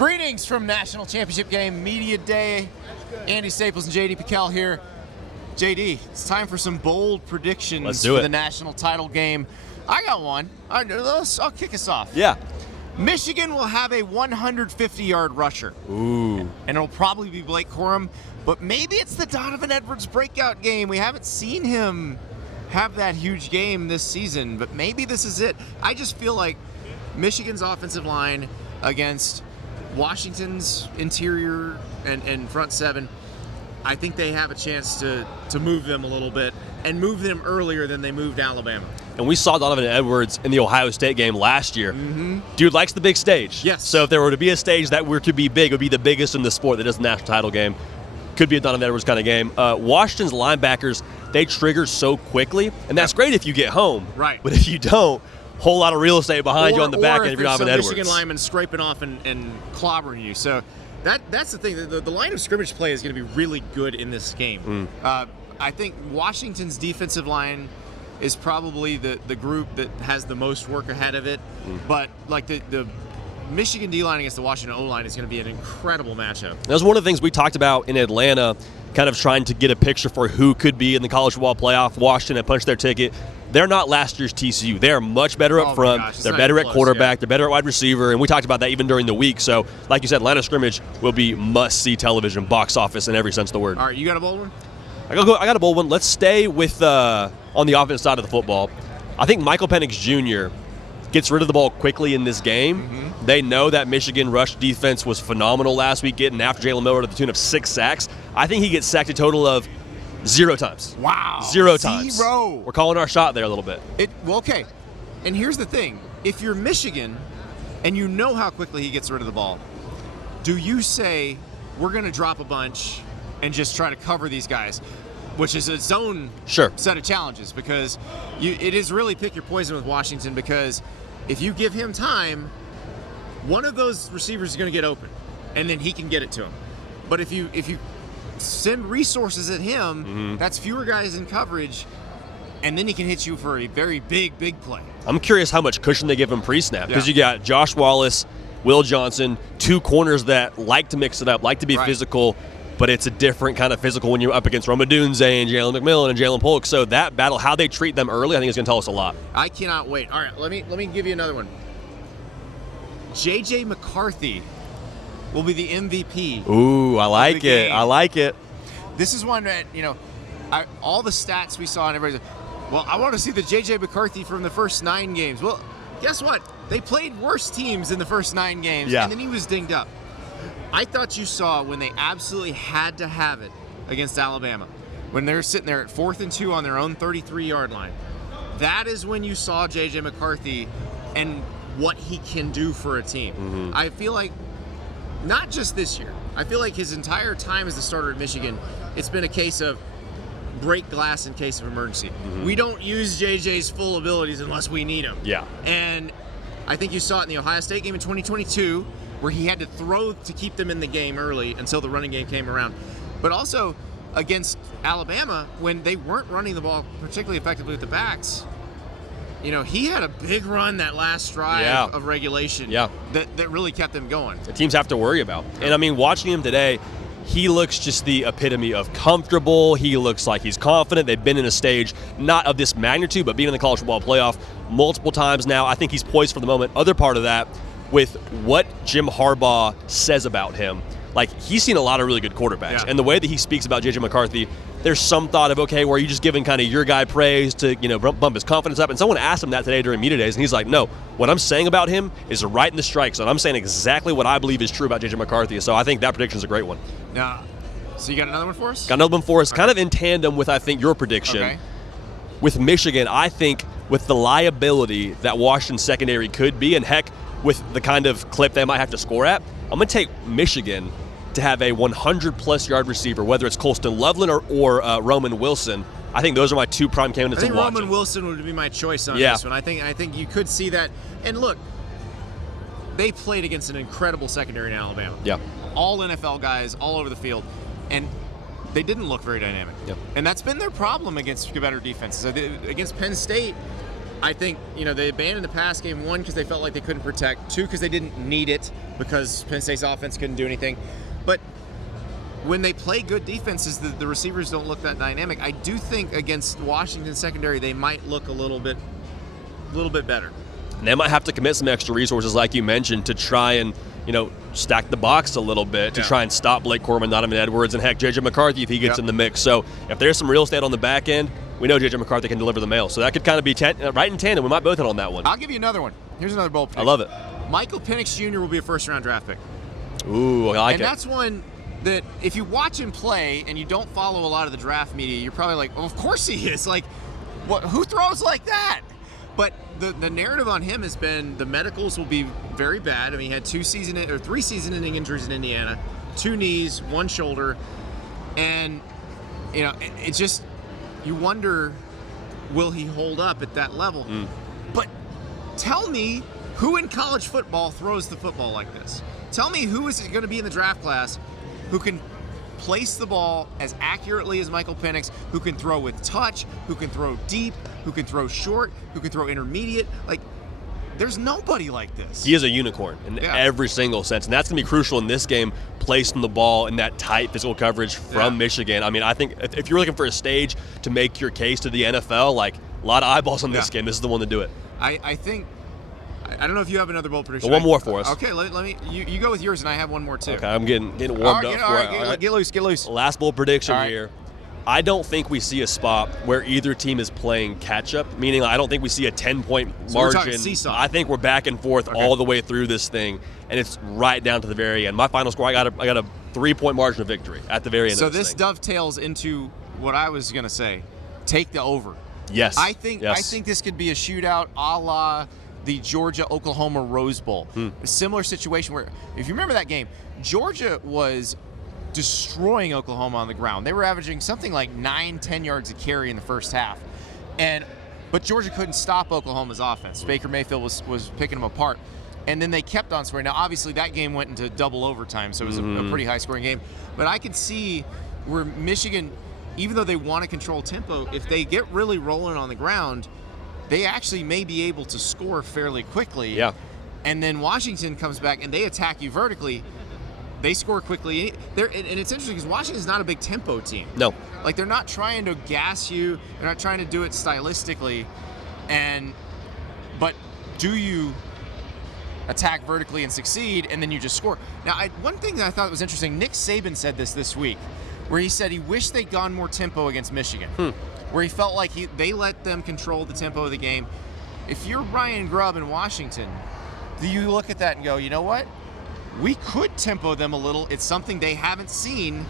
Greetings from National Championship Game Media Day. Andy Staples and JD Piquel here. JD, it's time for some bold predictions for the national title game. I got one. I'll kick us off. Yeah. Michigan will have a 150-yard rusher. Ooh. And it'll probably be Blake Corum, but maybe it's the Donovan Edwards breakout game. We haven't seen him have that huge game this season, but maybe this is it. I just feel like Michigan's offensive line against Washington's interior and front seven, I think they have a chance to move them a little bit and move them earlier than they moved Alabama. And we saw Donovan Edwards in the Ohio State game last year. Mm-hmm. Dude likes the big stage. Yes. So if there were to be a stage that were to be big, it would be the biggest in the sport that is the national title game. Could be a Donovan Edwards kind of game. Washington's linebackers, they trigger so quickly, and that's great if you get home. Right. But if you don't, whole lot of real estate behind you on the back end if you're Donovan Edwards. Michigan linemen scraping off and clobbering you. So that's the thing. The line of scrimmage play is going to be really good in this game. I think Washington's defensive line is probably the group that has the most work ahead of it. But like the Michigan D-line against the Washington O-line is going to be an incredible matchup. That was one of the things we talked about in Atlanta, kind of trying to get a picture for who could be in the college football playoff. Washington had punched their ticket. They're not last year's TCU. They're much better up front. They're better at quarterback. They're better at wide receiver. And we talked about that even during the week. So, like you said, line of scrimmage will be must-see television, box office in every sense of the word. All right, you got a bold one? I got a bold one. Let's stay with on the offense side of the football. I think Michael Penix Jr. gets rid of the ball quickly in this game. Mm-hmm. They know that Michigan rush defense was phenomenal last week, getting after Jalen Miller to the tune of 6 sacks. I think he gets sacked a total of 0 times. Wow. 0 times. 0. We're calling our shot there a little bit. Well, okay. And here's the thing. If you're Michigan and you know how quickly he gets rid of the ball, do you say, we're going to drop a bunch and just try to cover these guys, which is its own set of challenges, because it is really pick your poison with Washington, because if you give him time, one of those receivers is going to get open, and then he can get it to him. But if you send resources at him, that's fewer guys in coverage, and then he can hit you for a very big play. I'm curious how much cushion they give him pre-snap, because you got Josh Wallace, Will Johnson, 2 corners that like to mix it up, like to be physical, but it's a different kind of physical when you're up against Rome Odunze and Jalen McMillan and Jalen Polk. So that battle, how they treat them early, I think is going to tell us a lot. I cannot wait. All right, let me give you another one. J.J. McCarthy will be the MVP. Ooh, I like it. I like it. This is one that, all the stats we saw and everybody's well, I want to see the J.J. McCarthy from the first 9 games. Well, guess what? They played worse teams in the first 9 games, and then he was dinged up. I thought you saw when they absolutely had to have it against Alabama, when they were sitting there at 4th and 2 on their own 33-yard line. That is when you saw J.J. McCarthy and what he can do for a team. I feel like, not just this year, I feel like his entire time as the starter at Michigan, it's been a case of break glass in case of emergency. We don't use JJ's full abilities unless we need them. Yeah. And I think you saw it in the Ohio State game in 2022, where he had to throw to keep them in the game early until the running game came around. But also against Alabama, when they weren't running the ball particularly effectively with the backs, he had a big run that last drive of regulation that really kept them going. The teams have to worry about. And, I mean, watching him today, he looks just the epitome of comfortable. He looks like he's confident. They've been in a stage not of this magnitude, but being in the college football playoff multiple times now. I think he's poised for the moment. Other part of that, with what Jim Harbaugh says about him, like, he's seen a lot of really good quarterbacks. And the way that he speaks about J.J. McCarthy, there's some thought of, okay, where are you just giving kind of your guy praise to, bump his confidence up? And someone asked him that today during media days, and he's like, no, what I'm saying about him is right in the strike zone. I'm saying exactly what I believe is true about J.J. McCarthy. So I think that prediction is a great one. Now, so you got another one for us? Got another one for us, kind of in tandem with, I think, your prediction. Okay. With Michigan, I think with the liability that Washington's secondary could be, and heck, with the kind of clip they might have to score at, I'm going to take Michigan to have a 100-plus yard receiver, whether it's Colston Loveland or Roman Wilson. I think those are my 2 prime candidates. I think Roman Wilson would be my choice on this one. I think you could see that. And look, they played against an incredible secondary in Alabama. Yeah. All NFL guys all over the field, and they didn't look very dynamic. Yep. And that's been their problem against better defenses. Against Penn State, I think, they abandoned the pass game, 1, because they felt like they couldn't protect, 2, because they didn't need it, because Penn State's offense couldn't do anything. But when they play good defenses, the receivers don't look that dynamic. I do think against Washington secondary, they might look a little bit better. And they might have to commit some extra resources, like you mentioned, to try and stack the box a little bit to try and stop Blake Corum, Donovan Edwards, and heck, J.J. McCarthy if he gets in the mix. So if there's some real estate on the back end, we know J.J. McCarthy can deliver the mail. So that could kind of be right in tandem. We might both hit on that one. I'll give you another one. Here's another bold prediction. I love it. Michael Penix Jr. will be a first-round draft pick. Ooh, I like it. And that's one that if you watch him play and you don't follow a lot of the draft media, you're probably like, well, of course he is. Like, who throws like that? But the narrative on him has been the medicals will be very bad. I mean, he had 3 season-ending injuries in Indiana, 2 knees, 1 shoulder, and it's just you wonder, will he hold up at that level? But tell me who in college football throws the football like this. Tell me who is going to be in the draft class who can place the ball as accurately as Michael Penix, who can throw with touch, who can throw deep, who can throw short, who can throw intermediate. Like, there's nobody like this. He is a unicorn in every single sense, and that's going to be crucial in this game, placing the ball in that tight physical coverage from Michigan. I mean, I think if you're looking for a stage to make your case to the NFL, like, a lot of eyeballs on this game, this is the one to do it. I think I don't know if you have another bold prediction. Well, one more for us. Okay, let me. You go with yours, and I have one more too. Okay, I'm getting warmed up for it. All right, get loose. Last bold prediction here. I don't think we see a spot where either team is playing catch-up, meaning I don't think we see a 10-point margin. We're talking seesaw. I think we're back and forth all the way through this thing, and it's right down to the very end. My final score, I got a 3-point margin of victory at the very end. So of this dovetails into what I was going to say. Take the over. Yes. I think this could be a shootout a la the Georgia-Oklahoma Rose Bowl. A similar situation where, if you remember that game, Georgia was destroying Oklahoma on the ground. They were averaging something like 9-10 yards a carry in the first half. But Georgia couldn't stop Oklahoma's offense. Baker Mayfield was picking them apart. And then they kept on scoring. Now, obviously, that game went into double overtime, so it was a pretty high-scoring game. But I could see where Michigan, even though they want to control tempo, if they get really rolling on the ground, they actually may be able to score fairly quickly. Yeah. And then Washington comes back and they attack you vertically. They score quickly. And it's interesting because Washington's not a big tempo team. No. Like, they're not trying to gas you. They're not trying to do it stylistically. But do you attack vertically and succeed, and then you just score? Now, one thing that I thought was interesting, Nick Saban said this week, where he said he wished they'd gone more tempo against Michigan. Where he felt like they let them control the tempo of the game. If you're Ryan Grubb in Washington, do you look at that and go, you know what? We could tempo them a little. It's something they haven't seen,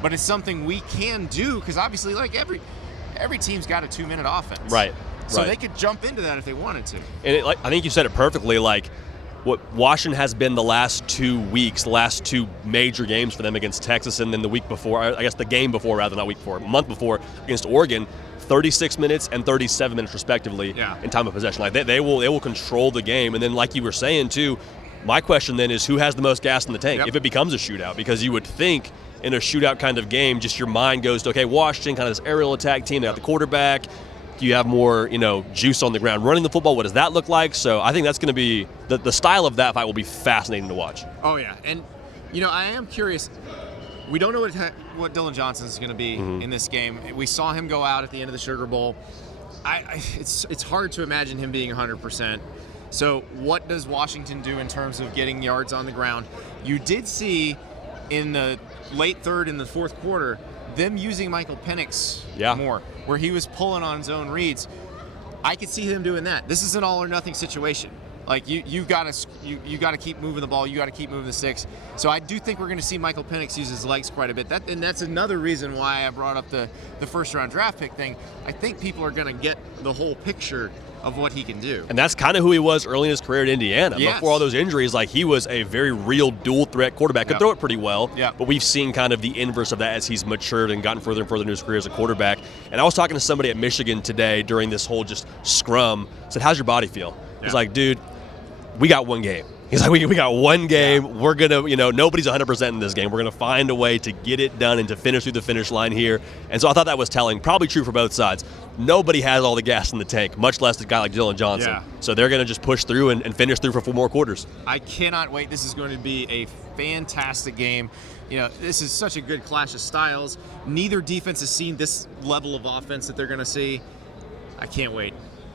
but it's something we can do, because obviously, like, every team's got a 2-minute offense. Right. So they could jump into that if they wanted to. And I think you said it perfectly. Like, what Washington has been the last 2 weeks, the last 2 major games for them against Texas, and then the week before, I guess the game before, rather, not week before, a month before, against Oregon, 36 minutes and 37 minutes respectively in time of possession. Like, they will control the game. And then, like you were saying too, my question then is, who has the most gas in the tank if it becomes a shootout? Because you would think in a shootout kind of game, just your mind goes to, okay, Washington, kind of this aerial attack team, they got the quarterback. Do you have more, juice on the ground running the football? What does that look like? So I think that's going to be the style of that fight will be fascinating to watch. Oh yeah, and I am curious. We don't know what Dylan Johnson is going to be in this game. We saw him go out at the end of the Sugar Bowl. It's hard to imagine him being 100%. So what does Washington do in terms of getting yards on the ground? You did see in the late third and the fourth quarter them using Michael Penix more, where he was pulling on zone reads. I could see them doing that. This is an all or nothing situation. Like, you got to keep moving the ball. You got to keep moving the sticks. So I do think we're going to see Michael Penix use his legs quite a bit. And that's another reason why I brought up the first round draft pick thing. I think people are going to get the whole picture of what he can do. And that's kind of who he was early in his career at Indiana. Yes. Before all those injuries, like, he was a very real dual threat quarterback. Could throw it pretty well, but we've seen kind of the inverse of that as he's matured and gotten further and further into his career as a quarterback. And I was talking to somebody at Michigan today during this whole just scrum, said, how's your body feel? He's like, dude, we got one game. He's like, we got one game. Yeah. We're going to, nobody's 100% in this game. We're going to find a way to get it done and to finish through the finish line here. And so I thought that was telling. Probably true for both sides. Nobody has all the gas in the tank, much less a guy like Dylan Johnson. Yeah. So they're going to just push through and finish through for 4 more quarters. I cannot wait. This is going to be a fantastic game. This is such a good clash of styles. Neither defense has seen this level of offense that they're going to see. I can't wait.